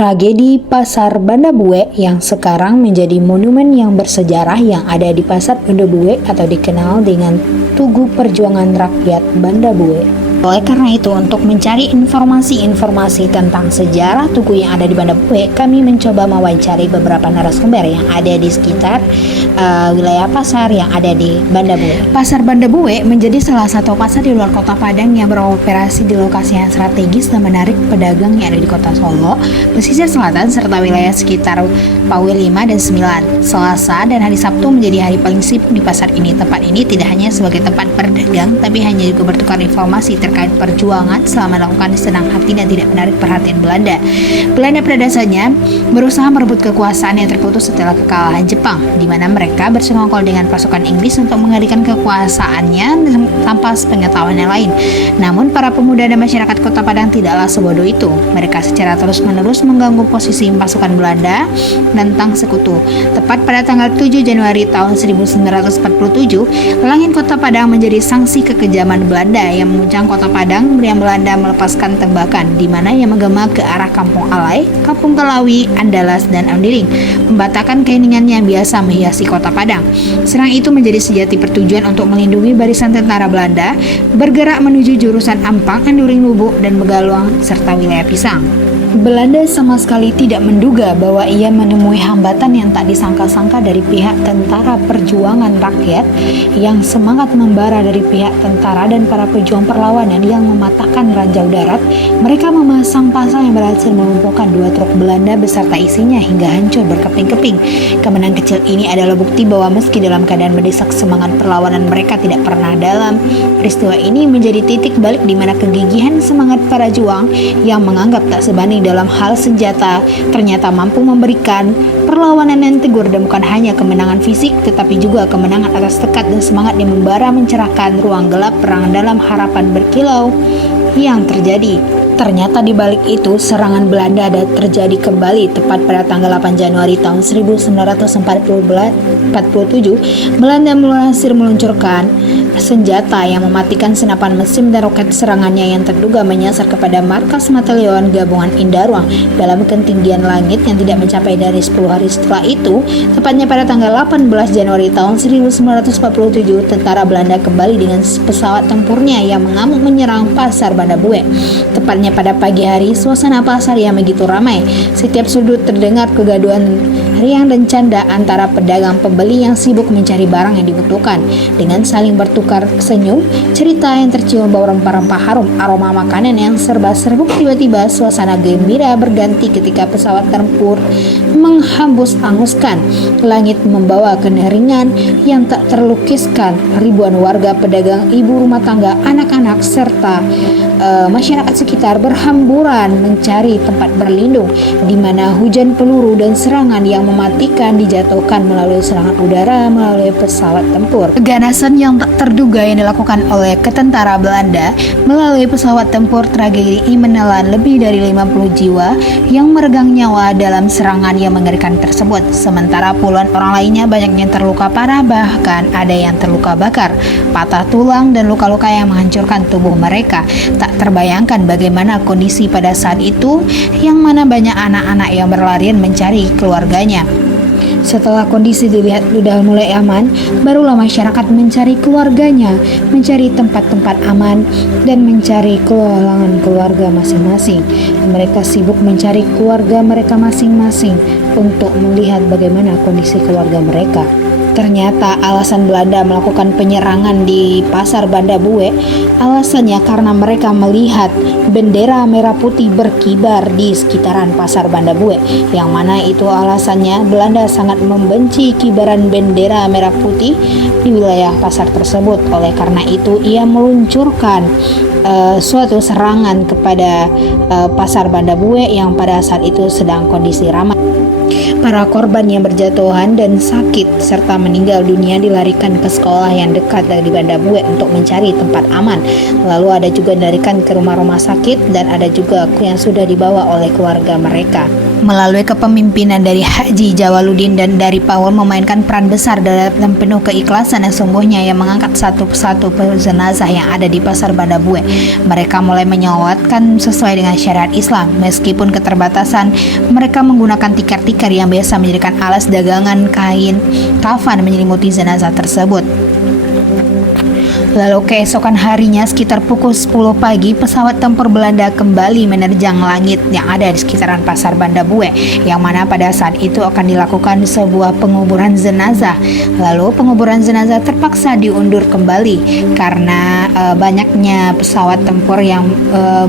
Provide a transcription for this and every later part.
Tragedi Pasar Banda Bue yang sekarang menjadi monumen yang bersejarah yang ada di Pasar Banda Bue atau dikenal dengan Tugu Perjuangan Rakyat Banda Bue. Oleh karena itu, untuk mencari informasi-informasi tentang sejarah tugu yang ada di Banda Bue, kami mencoba mewawancari beberapa narasumber yang ada di sekitar wilayah pasar yang ada di Banda Bue. Pasar Banda Bue menjadi salah satu pasar di luar kota Padang yang beroperasi di lokasi yang strategis dan menarik pedagang yang ada di kota Solo, pesisir selatan, serta wilayah sekitar Pawe 5 dan 9. Selasa dan hari Sabtu menjadi hari paling sibuk di pasar ini. Tempat ini tidak hanya sebagai tempat berdagang, tapi hanya juga bertukar informasi terkait perjuangan selama melakukan senang hati dan tidak menarik perhatian Belanda. Belanda pada dasarnya berusaha merebut kekuasaan yang terputus setelah kekalahan Jepang, di mana mereka bersekongkol dengan pasukan Inggris untuk mengalihkan kekuasaannya tanpa sepengetahuan yang lain. Namun para pemuda dan masyarakat kota Padang tidaklah sebodoh itu. Mereka secara terus-menerus mengganggu posisi pasukan Belanda dan tang sekutu. Tepat pada tanggal 7 Januari tahun 1947, langit kota Padang menjadi sanksi kekejaman Belanda yang menguncang kota Padang. Meriam Belanda melepaskan tembakan di mana yang menggema ke arah Kampung Alai, Kampung Kelawi, Andalas, dan Ondiring, membatakan keheningan yang biasa menghiasi kota Padang. Serang itu menjadi sejati pertujuan untuk melindungi barisan tentara Belanda bergerak menuju jurusan Ampang, Anduring Lubuk, dan Begaluang, serta wilayah Pisang. Belanda sama sekali tidak menduga bahwa ia menemui hambatan yang tak disangka-sangka dari pihak tentara perjuangan rakyat yang semangat membara dari pihak tentara dan para pejuang perlawanan yang mematahkan ranjau darat. Mereka memasang pasang yang berhasil melumpuhkan 2 truk Belanda beserta isinya hingga hancur berkeping-keping. Kemenangan kecil ini adalah bukti bahwa meski dalam keadaan mendesak, semangat perlawanan mereka tidak pernah dalam. Peristiwa ini menjadi titik balik di mana kegigihan semangat para juang yang menganggap tak sebanding dalam hal senjata ternyata mampu memberikan perlawanan yang tegur, dan bukan hanya kemenangan fisik tetapi juga kemenangan atas tekad dan semangat yang membara mencerahkan ruang gelap perang dalam harapan berkilau yang terjadi. Ternyata di balik itu serangan Belanda terjadi kembali tepat pada tanggal 8 Januari tahun 1947. Belanda berhasil meluncurkan senjata yang mematikan senapan mesin dan roket serangannya yang terduga menyasar kepada markas Batalion Gabungan Indaruang dalam ketinggian langit yang tidak mencapai dari 10 hari setelah itu. Tepatnya pada tanggal 18 Januari tahun 1947, tentara Belanda kembali dengan pesawat tempurnya yang mengamuk menyerang Pasar Banda Bue. Tepatnya pada pagi hari, suasana pasar yang begitu ramai. Setiap sudut terdengar kegaduhan riang dan canda antara pedagang pembeli yang sibuk mencari barang yang dibutuhkan. Dengan saling bertukar senyum, cerita yang tercium bau rempah-rempah harum, aroma makanan yang serba serbuk, tiba-tiba suasana gembira berganti ketika pesawat tempur menghembus anguskan langit membawa keneringan yang tak terlukiskan. Ribuan warga, pedagang, ibu rumah tangga, anak-anak, serta masyarakat sekitar berhamburan mencari tempat berlindung, di mana hujan peluru dan serangan yang mematikan dijatuhkan melalui serangan udara melalui pesawat tempur. Keganasan yang tak terduga yang dilakukan oleh tentara Belanda melalui pesawat tempur tragedi menelan lebih dari 50 jiwa yang meregang nyawa dalam serangan yang mengerikan tersebut. Sementara puluhan orang lainnya banyak yang terluka parah, bahkan ada yang terluka bakar, patah tulang, dan luka-luka yang menghancurkan tubuh mereka. Tak terbayangkan bagaimana kondisi pada saat itu, yang mana banyak anak-anak yang berlarian mencari keluarganya. Setelah kondisi dilihat sudah mulai aman, barulah masyarakat mencari keluarganya, mencari tempat-tempat aman, dan mencari kehilangan keluarga masing-masing. Mereka sibuk mencari keluarga mereka masing-masing untuk melihat bagaimana kondisi keluarga mereka. Ternyata alasan Belanda melakukan penyerangan di Pasar Banda Bue alasannya karena mereka melihat bendera merah putih berkibar di sekitaran Pasar Banda Bue, yang mana itu alasannya Belanda sangat membenci kibaran bendera merah putih di wilayah pasar tersebut. Oleh karena itu ia meluncurkan suatu serangan kepada Pasar Banda Bue yang pada saat itu sedang kondisi ramai. Para korban yang berjatuhan dan sakit serta meninggal dunia dilarikan ke sekolah yang dekat dari Banda Bue untuk mencari tempat aman. Lalu ada juga dilarikan ke rumah-rumah sakit dan ada juga yang sudah dibawa oleh keluarga mereka. Melalui kepemimpinan dari Haji Jawaludin dan dari Paul memainkan peran besar dalam penuh keikhlasan yang sungguhnya yang mengangkat satu persatu jenazah yang ada di pasar Banda Bue. Mereka mulai menyolatkan sesuai dengan syariat Islam. Meskipun keterbatasan, mereka menggunakan tikar-tikar yang biasa menjadikan alas dagangan kain kafan menyelimuti jenazah tersebut. Lalu keesokan harinya sekitar pukul 10 pagi pesawat tempur Belanda kembali menerjang langit yang ada di sekitaran pasar Banda Bue, yang mana pada saat itu akan dilakukan sebuah penguburan jenazah. Lalu penguburan jenazah terpaksa diundur kembali karena banyaknya pesawat tempur yang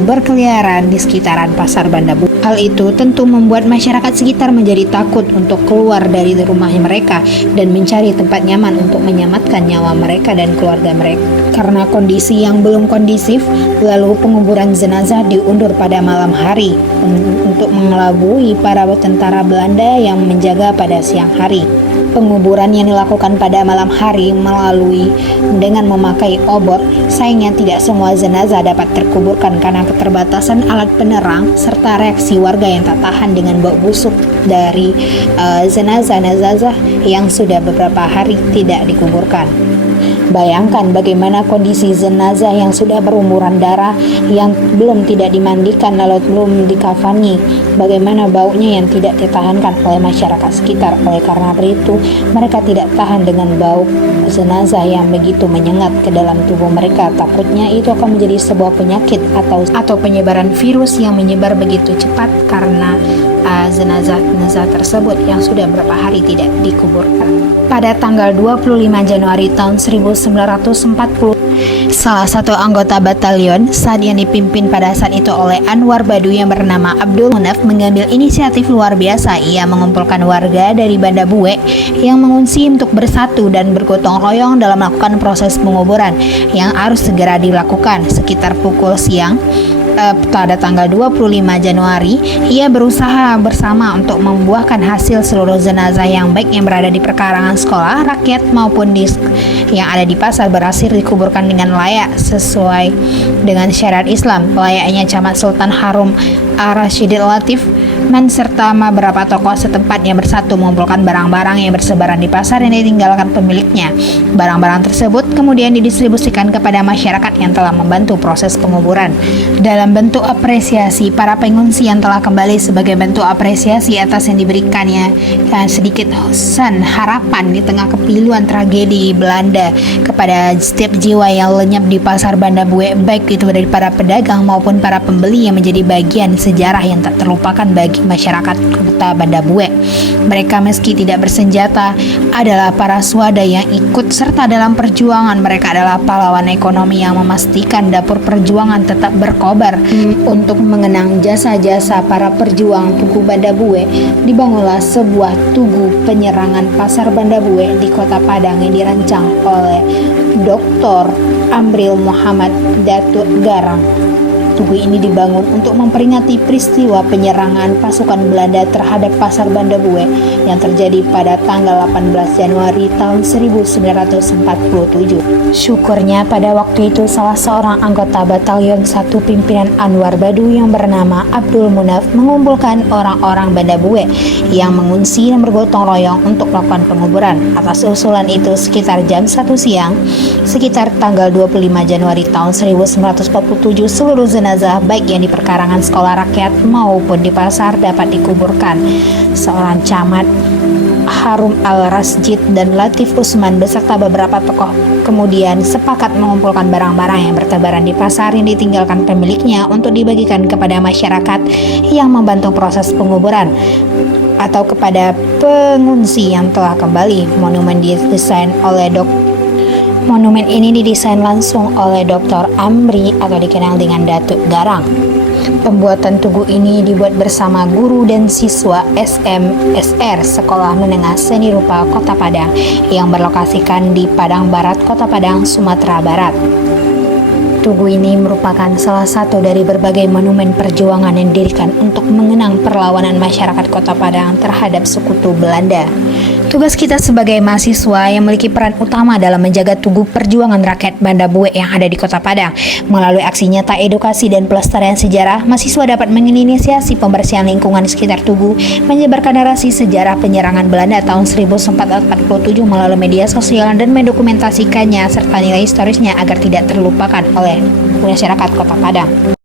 berkeliaran di sekitaran pasar Banda Bue. Hal itu tentu membuat masyarakat sekitar menjadi takut untuk keluar dari rumahnya mereka dan mencari tempat nyaman untuk menyelamatkan nyawa mereka dan keluarga mereka. Karena kondisi yang belum kondisif, lalu penguburan jenazah diundur pada malam hari untuk mengelabui para tentara Belanda yang menjaga pada siang hari. Penguburan yang dilakukan pada malam hari melalui dengan memakai obor, sayangnya tidak semua jenazah dapat terkuburkan karena keterbatasan alat penerang serta reaksi warga yang tak tahan dengan bau busuk dari jenazah-jenazah yang sudah beberapa hari tidak dikuburkan. Bayangkan bagaimana kondisi jenazah yang sudah berumuran darah, yang belum tidak dimandikan lalu belum dikafani, bagaimana baunya yang tidak ditahankan oleh masyarakat sekitar. Oleh karena itu, mereka tidak tahan dengan bau jenazah yang begitu menyengat ke dalam tubuh mereka. Takutnya itu akan menjadi sebuah penyakit atau penyebaran virus yang menyebar begitu cepat karena jenazah-jenazah tersebut yang sudah beberapa hari tidak dikuburkan. Pada tanggal 25 Januari tahun 1940, salah satu anggota batalion saat yang dipimpin pada saat itu oleh Anwar Badu yang bernama Abdul Munaf mengambil inisiatif luar biasa. Ia mengumpulkan warga dari Banda Bue yang mengungsi untuk bersatu dan bergotong royong dalam melakukan proses penguburan yang harus segera dilakukan. Sekitar pukul siang pada tanggal 25 Januari, ia berusaha bersama untuk membuahkan hasil seluruh jenazah yang baik yang berada di perkarangan sekolah rakyat maupun yang ada di pasar berhasil dikuburkan dengan layak sesuai dengan syariat Islam. Layaknya Camat Sultan Harum Ar-Rasyidil Latif serta beberapa tokoh setempat yang bersatu mengumpulkan barang-barang yang bersebaran di pasar yang ditinggalkan pemiliknya. Barang-barang tersebut kemudian didistribusikan kepada masyarakat yang telah membantu proses penguburan. Dalam bentuk apresiasi, para pengungsi yang telah kembali sebagai bentuk apresiasi atas yang diberikannya sedikit harapan di tengah kepiluan tragedi Belanda kepada setiap jiwa yang lenyap di pasar Banda Bue, baik itu dari para pedagang maupun para pembeli yang menjadi bagian sejarah yang tak terlupakan bagi masyarakat kota Banda Bue. Mereka meski tidak bersenjata adalah para swada yang ikut serta dalam perjuangan. Mereka adalah pahlawan ekonomi yang memastikan dapur perjuangan tetap berkobar. Untuk mengenang jasa-jasa para perjuang Tugu Banda Bue, dibangunlah sebuah tugu penyerangan pasar Banda Bue di kota Padang yang dirancang oleh Dr. Amril Muhammad Datuk Garang. Tugu ini dibangun untuk memperingati peristiwa penyerangan pasukan Belanda terhadap pasar Banda Bue yang terjadi pada tanggal 18 Januari tahun 1947. Syukurnya pada waktu itu salah seorang anggota batalion 1 pimpinan Anwar Badu yang bernama Abdul Munaf mengumpulkan orang-orang Banda Bue yang mengungsi dan bergotong royong untuk melakukan penguburan. Atas usulan itu sekitar jam 1 siang, sekitar tanggal 25 Januari tahun 1947, seluruh jenazah baik yang di perkarangan sekolah rakyat maupun di pasar dapat dikuburkan. Seorang camat, Harum Al-Rasjid dan Latif Usman beserta beberapa tokoh kemudian sepakat mengumpulkan barang-barang yang bertebaran di pasar yang ditinggalkan pemiliknya untuk dibagikan kepada masyarakat yang membantu proses penguburan atau kepada pengungsi yang telah kembali. Monumen ini didesain langsung oleh Dr. Amri atau dikenal dengan Datuk Garang. Pembuatan tugu ini dibuat bersama guru dan siswa SMSR Sekolah Menengah Seni Rupa Kota Padang yang berlokasikan di Padang Barat, Kota Padang, Sumatera Barat. Tugu ini merupakan salah satu dari berbagai monumen perjuangan yang didirikan untuk mengenang perlawanan masyarakat Kota Padang terhadap sekutu Belanda. Tugas kita sebagai mahasiswa yang memiliki peran utama dalam menjaga Tugu Perjuangan Rakyat Banda Bue yang ada di Kota Padang. Melalui aksi nyata edukasi dan pelestarian sejarah, mahasiswa dapat menginisiasi pembersihan lingkungan sekitar Tugu, menyebarkan narasi sejarah penyerangan Belanda tahun 1447 melalui media sosial dan mendokumentasikannya serta nilai historisnya agar tidak terlupakan oleh masyarakat Kota Padang.